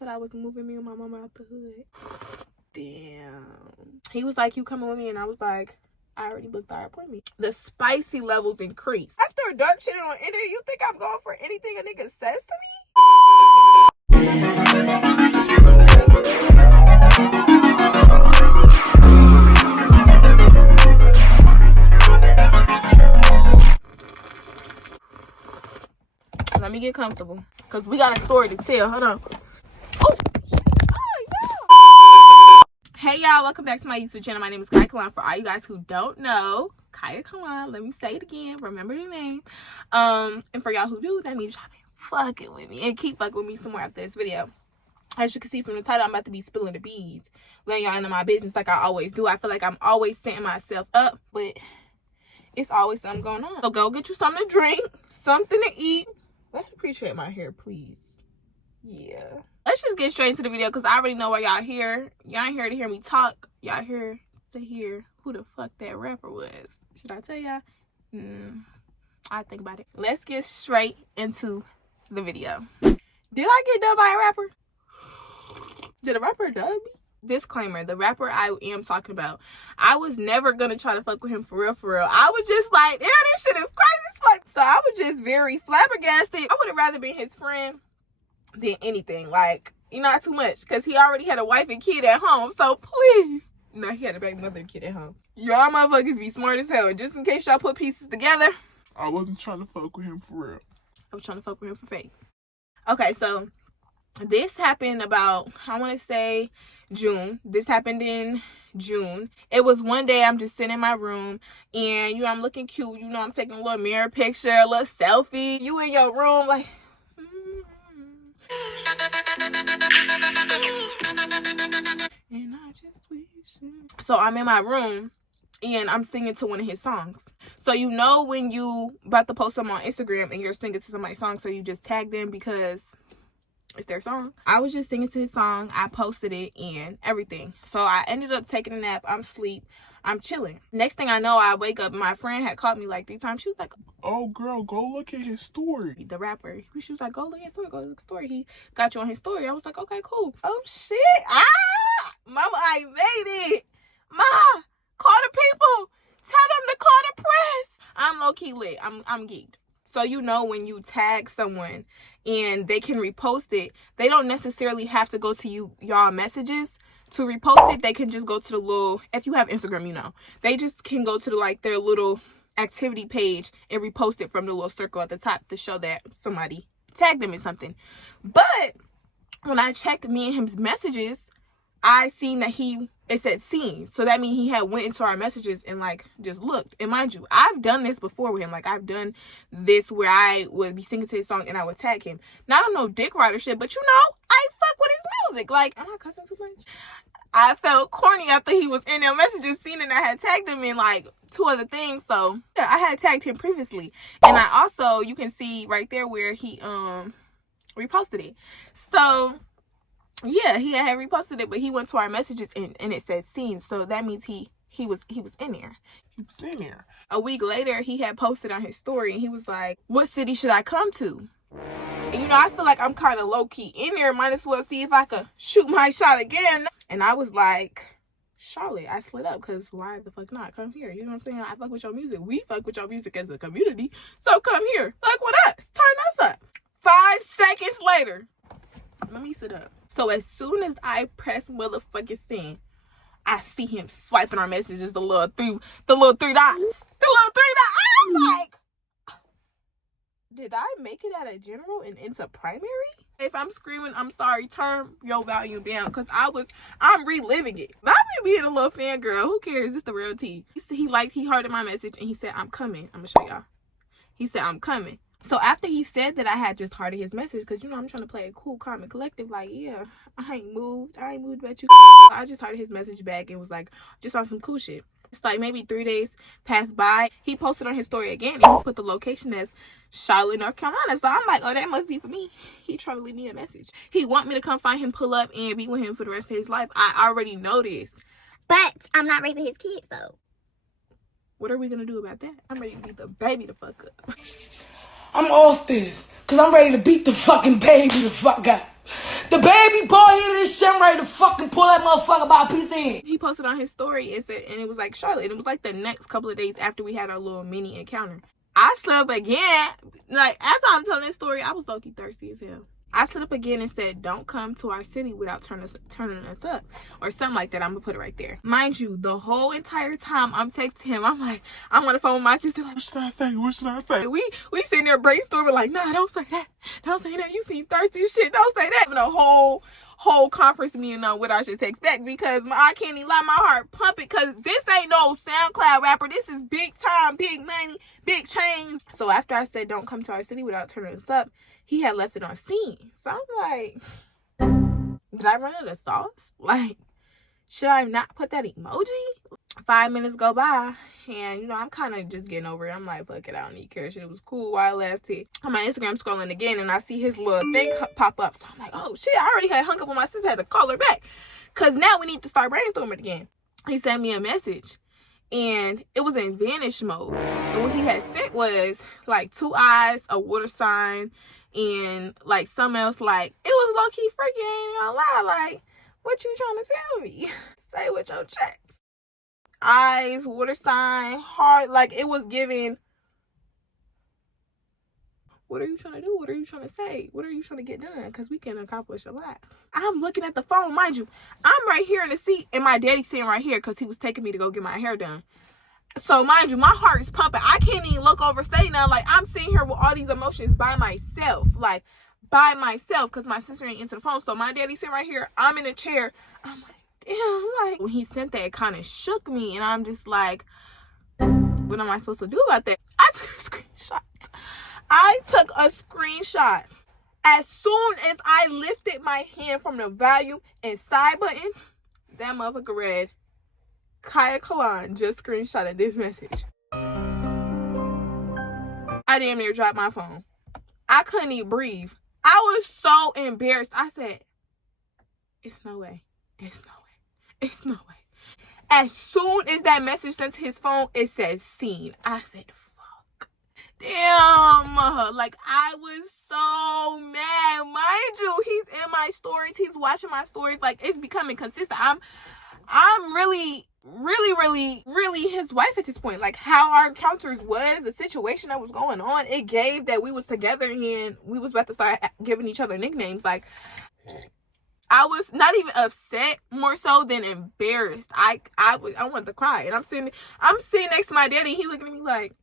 thought I was moving me and my mama out the hood. Damn. He was like, you coming with me? And I was like, I already booked our appointment. The spicy levels increase. After dark shit on internet, you think I'm going for anything a nigga says to me? Let me get comfortable, because we got a story to tell. Hold on. Hey y'all, welcome back to my YouTube channel. My name is Kaya Kalan. For all you guys who don't know, Kaya Kalan, let me say it again, remember the name. And for y'all who do, that means y'all been fucking with me and keep fucking with me some more after this video. As you can see from the title, I'm about to be spilling the beads, letting y'all into my business like I always do. I feel like I'm always setting myself up, but it's always something going on. So go get you something to drink, something to eat. Let's appreciate my hair, please. Yeah. Let's just get straight into the video, because I already know why y'all here. Y'all ain't here to hear me talk. Y'all here to hear who the fuck that rapper was. Should I tell y'all? I think about it. Let's get straight into the video. Did I get dubbed by a rapper? Did a rapper dub me? Disclaimer, the rapper I am talking about, I was never gonna try to fuck with him for real. I was just like, damn, this shit is crazy as fuck. So I was just very flabbergasted. I would have rather been his friend than anything. Like, not too much, because he already had a wife and kid at home. So please. No, he had a baby mother and kid at home. Y'all motherfuckers be smart as hell. And just in case y'all put pieces together, I wasn't trying to fuck with him for real. I was trying to fuck with him for fake. Okay, so this happened about, I want to say June. This happened in June. It was one day I'm just sitting in my room and, I'm looking cute. I'm taking a little mirror picture, a little selfie. You in your room like, and I just wish. So I'm in my room and I'm singing to one of his songs. So when you about to post something on Instagram and you're singing to somebody's song, so you just tag them because it's their song. I was just singing to his song. I posted it and everything. So I ended up taking a nap. I'm asleep. I'm chilling. Next thing I know, I wake up. My friend had called me like 3 times. She was like, oh girl, go look at his story. The rapper. She was like, go look at his story. Go look at his story. He got you on his story. I was like, okay, cool. Oh shit. Mama, I made it. Ma, call the people. Tell them to call the press. I'm low-key lit. I'm geeked. So when you tag someone and they can repost it, they don't necessarily have to go to y'all messages to repost it. They can just go to the little, if you have Instagram, they just can go to their little activity page and repost it from the little circle at the top to show that somebody tagged them in something. But when I checked me and him's messages, I seen that it said seen. So that means he had went into our messages and just looked. And mind you, I've done this before with him. I've done this where I would be singing to his song and I would tag him. Not on no dick rider shit, but I fuck with his music. Am I cussing too much? I felt corny after he was in their messages, seen and I had tagged him in 2 other things. So yeah, I had tagged him previously. And I also, you can see right there where he reposted it. So yeah, he had reposted it, but he went to our messages and it said seen. So that means he was in there. He was in there. A week later, he had posted on his story and he was like, what city should I come to? And I feel like I'm kind of low-key in there. Might as well see if I could shoot my shot again. And I was like, Charlotte, I slid up, because why the fuck not? Come here. You know what I'm saying? I fuck with your music. We fuck with your music as a community. So come here. Fuck with us. Turn us up. 5 seconds later. Let me sit up. So as soon as I press motherfucking send, I see him swiping our messages, the little three dots. The little three dots. I'm like, did I make it out of general and into primary? If I'm screaming, I'm sorry, turn your volume down, because I'm reliving it. Not me being a little fangirl. Who cares? It's the real tea. He hearted my message and he said, I'm coming. I'm gonna show y'all. He said, I'm coming. So after he said that, I had just hearted his message, because I'm trying to play it cool, calm, and collective. Yeah, I ain't moved about you. I just hearted his message back and was like, just on some cool shit. It's maybe 3 days passed by. He posted on his story again and he put the location as Charlotte, North Carolina. So I'm like, oh, that must be for me. He trying to leave me a message. He want me to come find him, pull up, and be with him for the rest of his life. I already know this. But I'm not raising his kids, though. What are we going to do about that? I'm ready to beat the baby the fuck up. I'm off this, because I'm ready to beat the fucking baby the fuck up. The baby boy here to this shit. I'm ready to fucking pull that motherfucker by a piece of head. He posted on his story and said, and it was like Charlotte, and it was like the next couple of days after we had our little mini encounter. I slid up again. Like, as I'm telling this story, I was low-key thirsty as hell. I slid up again and said, don't come to our city without turning us up. Or something like that. I'm going to put it right there. Mind you, the whole entire time I'm texting him, I'm like, I'm on the phone with my sister. Like, What should I say? What should I say? We sitting there brainstorming like, nah, don't say that. Don't say that. You seem thirsty as shit. Don't say that. And the whole conference meeting on what I should text back, because I can't even lie, my heart pumping, because this ain't no SoundCloud rapper. This is big time, big money, big chains. So after I said, don't come to our city without turning us up, he had left it on scene. So I'm like, did I run out of sauce? Like, should I not put that emoji? 5 minutes go by, and, you know, I'm kind of just getting over it. I'm like, fuck it, I don't need care. Shit, it was cool while it lasted. I'm on Instagram scrolling again, and I see his little thing pop up. So I'm like, oh, shit, I already had hung up on my sister. I had to call her back, because now we need to start brainstorming again. He sent me a message, and it was in vanish mode. And what he had sent was, like, 2 eyes, a water sign, and, like, something else. Like, it was low-key freaky, I ain't gonna lie. Like, what you trying to tell me? Say with your chest. Eyes, water sign, heart. Like, it was giving, what are you trying to do? What are you trying to say? What are you trying to get done? Because we can accomplish a lot. I'm looking at the phone, mind you. I'm right here in the seat, and my daddy's sitting right here because he was taking me to go get my hair done. So, mind you, my heart is pumping. I can't even look over, say nothing. Like, I'm sitting here with all these emotions by myself. Like, by myself, because my sister ain't into the phone. So, my daddy's sitting right here. I'm in a chair. I'm like, damn. Like, when he sent that, it kind of shook me. And I'm just like, what am I supposed to do about that? I took a screenshot. As soon as I lifted my hand from the volume and side button, that motherfucker read, Kaya Kalan just screenshotted this message. I damn near dropped my phone. I couldn't even breathe. I was so embarrassed. I said, it's no way. It's no way. It's no way. As soon as that message sent to his phone, it said seen. I said, fuck. Damn. Like, I was so mad. Mind you, he's in my stories. He's watching my stories. Like, it's becoming consistent. I'm really his wife at this point. Like, how our encounters was, the situation that was going on, it gave that we was together and we was about to start giving each other nicknames. Like, I was not even upset, more so than embarrassed. I wanted to cry, and I'm sitting next to my daddy. He looking at me like,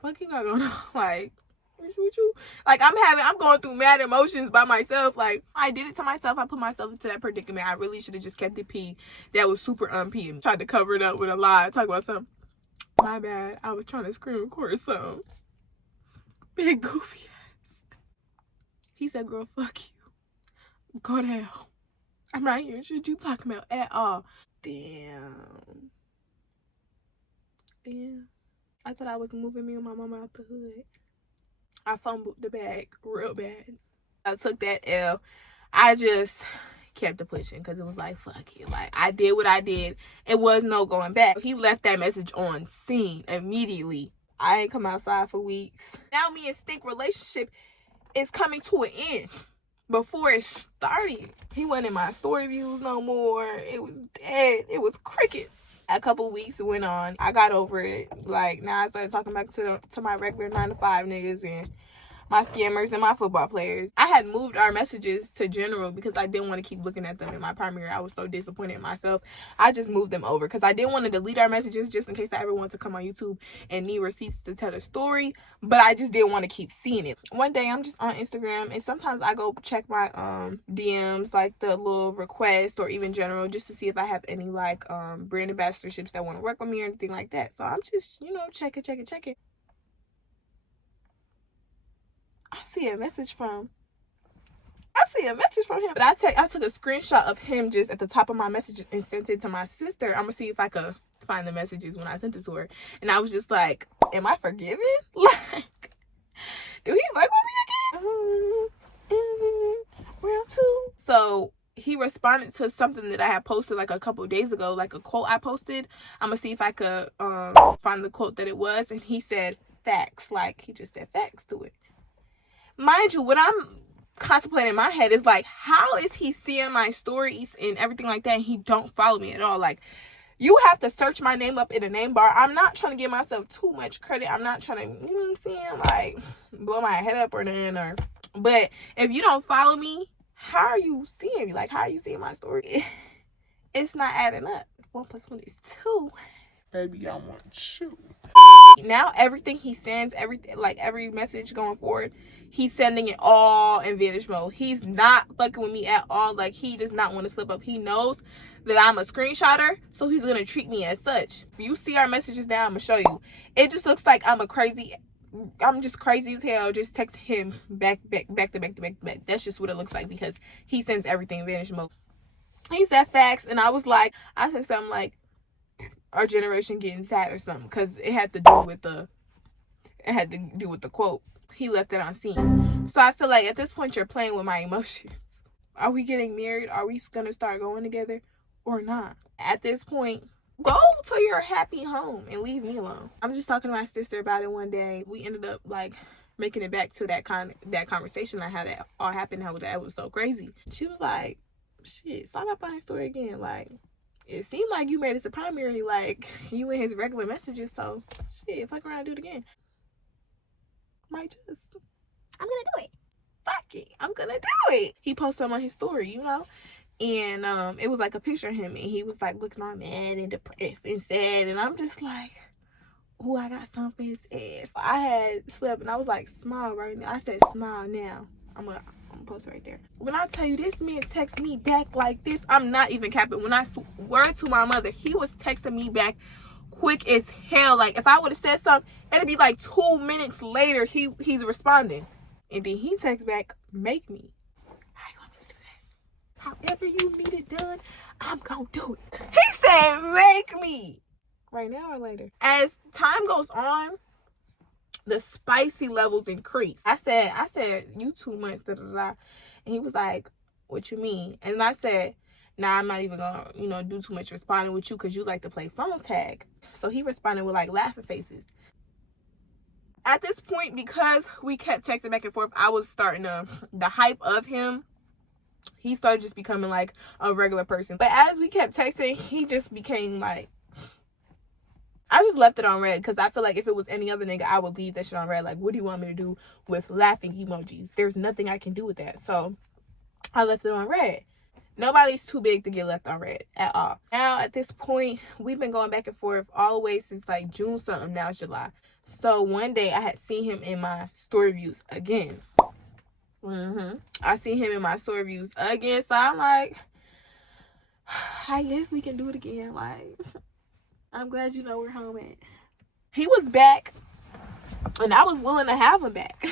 what you got going on? Like, what you, like, I'm going through mad emotions by myself. Like, I did it to myself. I put myself into that predicament. I really should have just kept it P. That was super P, and tried to cover it up with a lie, talk about something. My bad. I was trying to screen record some big goofy ass. He said, girl, fuck you. Go to hell. I'm not hearing shit you talking about at all. Damn. I thought I was moving me and my mama out the hood. I fumbled the bag real bad. I took that L. I just kept it pushing because it was like, fuck you. Like, I did what I did. It was no going back. He left that message on scene immediately. I ain't come outside for weeks. Now me and Stink relationship is coming to an end. Before it started, he wasn't in my story views no more. It was dead. It was crickets. A couple weeks went on. I got over it. Like, now I started talking back to my regular 9-to-5 niggas and my scammers and my football players. I had moved our messages to general because I didn't want to keep looking at them in my primary. I was so disappointed in myself. I just moved them over because I didn't want to delete our messages just in case I ever wanted to come on YouTube and need receipts to tell the story. But I just didn't want to keep seeing it. One day I'm just on Instagram and sometimes I go check my DMs, like the little request or even general, just to see if I have any like brand ambassadorships that want to work with me or anything like that. So I'm just, you know, checking. I see a message from him. But I took a screenshot of him just at the top of my messages and sent it to my sister. I'm gonna see if I could find the messages when I sent it to her. And I was just like, am I forgiven? Like, do he like with me again? Round two. So he responded to something that I had posted like a couple of days ago, like a quote I posted. I'm gonna see if I could find the quote that it was. And he said facts. Like, he just said facts to it. Mind you, what I'm contemplating in my head is like, how is he seeing my stories and everything like that and he don't follow me at all? Like, you have to search my name up in the name bar. I'm not trying to give myself too much credit. I'm not trying to, you know what I'm saying, like, blow my head up or nothing. But if you don't follow me, how are you seeing me? Like, how are you seeing my story? It's not adding up. 1 + 1 is 2. Baby, I want you. Now everything he sends, every message going forward, he's sending it all in vanish mode. He's not fucking with me at all. Like, he does not want to slip up. He knows that I'm a screenshotter, so he's gonna treat me as such. If you see our messages now, I'm gonna show you. It just looks like I'm just crazy as hell. Just text him back. That's just what it looks like, because he sends everything in vanish mode. He said facts, and I said something like, our generation getting sad or something, because it had to do with the quote. He left it unseen. So I feel like at this point you're playing with my emotions. Are we getting married? Are we gonna start going together or not? At this point, go to your happy home and leave me alone. I'm just talking to my sister about it one day. We ended up like making it back to that conversation I had, that all happened, how that was so crazy. She was like, shit, sign up on his story again. Like, it seemed like you made it a primary, like, you in his regular messages, so shit, fuck around and do it again. Might just. I'm gonna do it. Fuck it, I'm gonna do it. He posted them on his story, you know? And it was like a picture of him, and he was like looking all mad and depressed and sad, and I'm just like, oh, I got something for his ass. I had slept, and I was like, smile right now. I said, smile now. I'm gonna post it right there. When I tell you this man texted me back like this, I'm not even capping. When I swear to my mother, he was texting me back quick as hell. Like, if I would have said something, it'd be like 2 minutes later he's responding. And then he texts back, make me. How you want me to do that? However you need it done, I'm gonna do it. He said, make me. Right now or later? As time goes on, the spicy levels increase. I said, you too much, da da da. And he was like, what you mean? And I said, nah, I'm not even gonna, do too much responding with you, because you like to play phone tag. So he responded with like laughing faces. At this point, because we kept texting back and forth, I was starting the hype of him. He started just becoming like a regular person. But as we kept texting, he just became like, I just left it on red, because I feel like if it was any other nigga, I would leave that shit on red. Like, what do you want me to do with laughing emojis? There's nothing I can do with that. So I left it on red. Nobody's too big to get left on red at all. Now, at this point, we've been going back and forth all the way since like June something. Now it's July. So one day I had seen him in my story views again. I see him in my story views again. So I'm like, I guess we can do it again. Like, I'm glad you know where home at. He was back, and I was willing to have him back.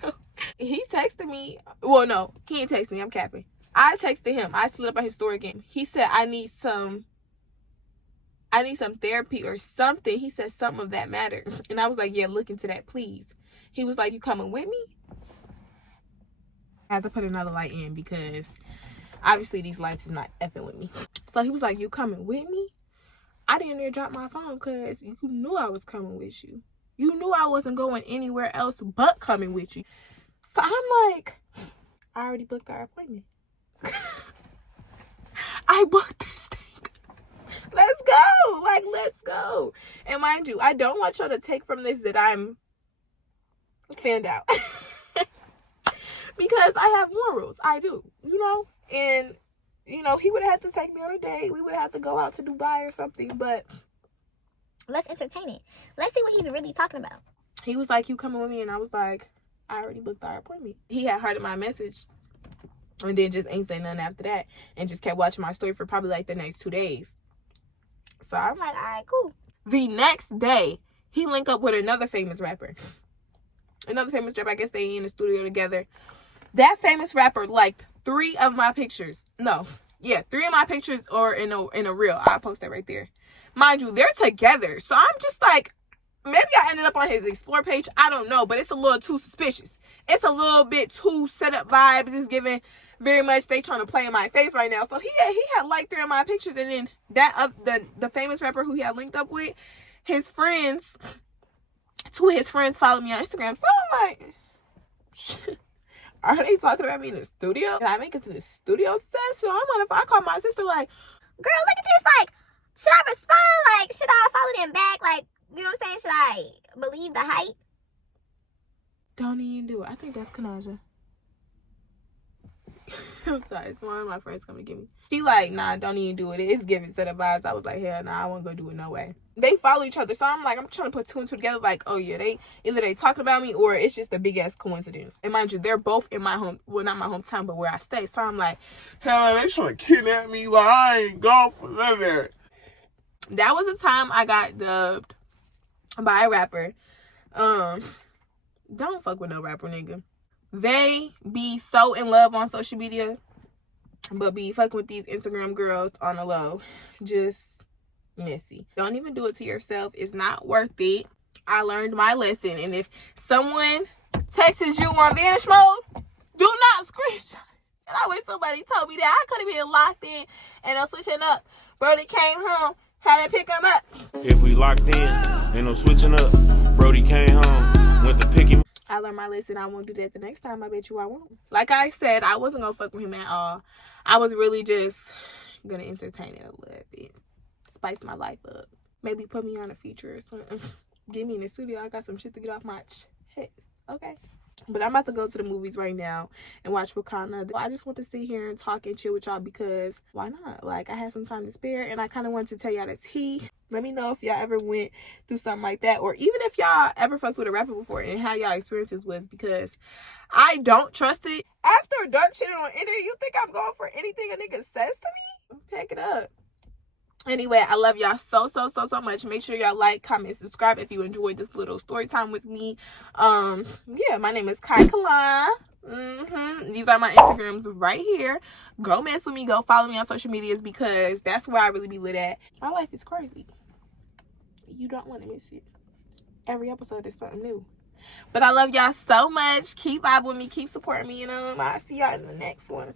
So he texted me. Well, no, he didn't text me. I'm capping. I texted him. I slid up on his story again. He said, I need some therapy or something. He said something of that matter. And I was like, yeah, look into that, please. He was like, you coming with me? I have to put another light in, because obviously these lights is not effing with me. So he was like, you coming with me? I didn't dare drop my phone, because you knew I was coming with you. You knew I wasn't going anywhere else but coming with you. So I'm like, I already booked our appointment. I booked this thing. Let's go. Like, let's go. And mind you, I don't want y'all to take from this that I'm fanned out. Because I have morals. I do. And he would have had to take me on a date. We would have to go out to Dubai or something, but let's entertain it. Let's see what he's really talking about. He was like, you coming with me? And I was like, I already booked our appointment. He had heard of my message and then just ain't say nothing after that, and just kept watching my story for probably like the next 2 days. So I'm like, all right, cool. The next day, he linked up with another famous rapper. I guess they in the studio together. That famous rapper liked 3 of my pictures. 3 of my pictures are in a reel. I'll post that right there. Mind you, they're together. So I'm just like, maybe I ended up on his explore page. I don't know, but it's a little too suspicious. It's a little bit too set up vibes. It's giving very much they trying to play in my face right now. So he had liked 3 of my pictures, and then that the famous rapper who he had linked up with, his friends, 2 of his friends followed me on Instagram. So I'm like, Are they talking about me in the studio? Can I make it to the studio session? I'm wondering if I call my sister like, girl, look at this. Like, should I respond? Like, should I follow them back? Like, you know what I'm saying? Should I believe the hype? don't even do it. I think that's Kanaja. I'm sorry, it's one of my friends coming to get me. She like, nah, don't even do it. It's giving set of vibes. I was like, hell nah, I won't go do it no way. They follow each other, so I'm like, I'm trying to put two and two together. Like, oh yeah, either they talking about me or it's just a big ass coincidence. And mind you, they're both in my home, well, not my hometown, but where I stay. So I'm like, Hell, they trying to kidnap me. Like, I ain't going for none of that. that was the time I got dubbed by a rapper. Don't fuck with no rapper, nigga. They be so in love on social media, but be fucking with these Instagram girls on the low. Just messy. Don't even do it to yourself. It's not worth it. I learned my lesson. And if someone texts you on vanish mode, do not screenshot it. And I wish somebody told me that. I could have been locked in and I'm switching up. Brody came home, had to pick him up. If we locked in, ain't no switching up. Brody came home, went to pick him. I learned my lesson. I won't do that the next time. I bet you I won't. Like I said, I wasn't going to fuck with him at all. I was really just going to entertain it a little bit. Spice my life up. Maybe put me on a feature or something. Get me in the studio. I got some shit to get off my chest. Okay? But I'm about to go to the movies right now and watch Wakanda. I just want to sit here and talk and chill with y'all because why not? Like, I had some time to spare and I kind of wanted to tell y'all the tea. Let me know if y'all ever went through something like that, or even if y'all ever fucked with a rapper before and how y'all experiences was, because I don't trust it. After dark shit on internet, you think I'm going for anything a nigga says to me? Pack it up. Anyway, I love y'all so much. Make sure y'all like, comment, subscribe if you enjoyed this little story time with me. Yeah, my name is Kai Kalan. These are my Instagrams right here. Go mess with me. Go follow me on social medias because that's where I really be lit at. My life is crazy. You don't want to miss it. Every episode is something new. But I love y'all so much. Keep vibing with me. Keep supporting me. I'll see y'all in the next one.